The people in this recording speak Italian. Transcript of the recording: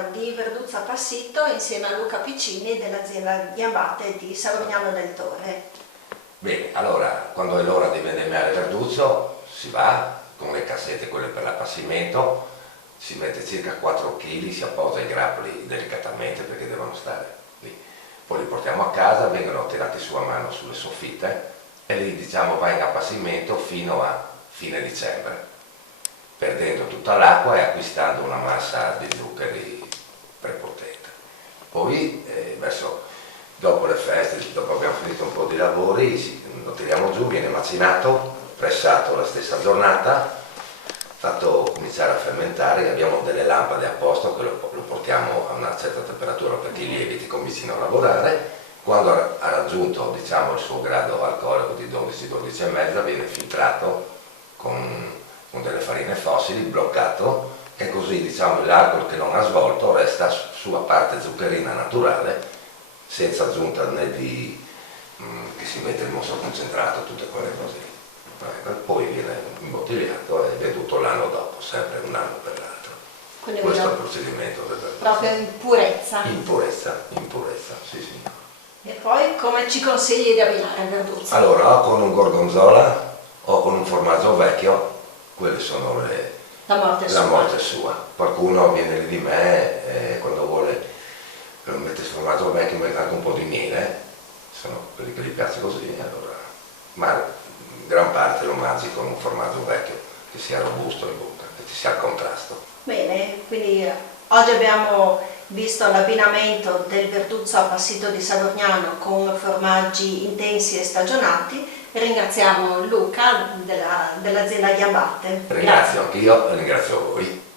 settimana di Verduzzo Appassito insieme a Luca Piccini dell'azienda di Abate di Savorgnano del Torre. Bene, allora quando è l'ora di vendemmiare Verduzzo si va con le cassette, quelle per l'appassimento, si mette circa 4 kg, si appoggia i grappoli delicatamente perché devono stare lì. Poi li portiamo a casa, vengono tirati su a mano sulle soffitte e lì diciamo va in appassimento fino a fine dicembre, perdendo tutta l'acqua e acquistando una massa di zuccheri prepotente. Poi dopo le feste, dopo abbiamo finito un po' di lavori, lo tiriamo giù, viene macinato, pressato la stessa giornata, fatto cominciare a fermentare. Abbiamo delle lampade apposta che lo portiamo a una certa temperatura perché i lieviti comincino a lavorare. Quando ha raggiunto diciamo, il suo grado alcolico di 12-12,5 viene filtrato con delle farine fossili, bloccato, e così diciamo, l'alcol che non ha svolto resta sua parte zuccherina naturale, senza aggiunta né di che si mette il mosto concentrato, tutte quelle cose lì. Poi viene imbottigliato e venduto l'anno dopo, sempre un anno per l'altro. Quindi questo è il procedimento del proprio in purezza. In purezza, sì sì. E poi come ci consigli di abbinare il Verduzzo? Allora, o con un gorgonzola o con un formaggio vecchio, quelle sono La la morte sua. Qualcuno viene lì di me quando vuole mette il formaggio vecchio, mette anche un po' di miele, sono quelli che gli piace così, allora. Ma gran parte lo mangi con un formaggio vecchio che sia robusto in bocca, che ci sia il contrasto. Bene, quindi oggi abbiamo visto l'abbinamento del Verduzzo Appassito di Savorgnano con formaggi intensi e stagionati. Ringraziamo Luca dell'azienda di Abate. Ringrazio anch'io e ringrazio voi.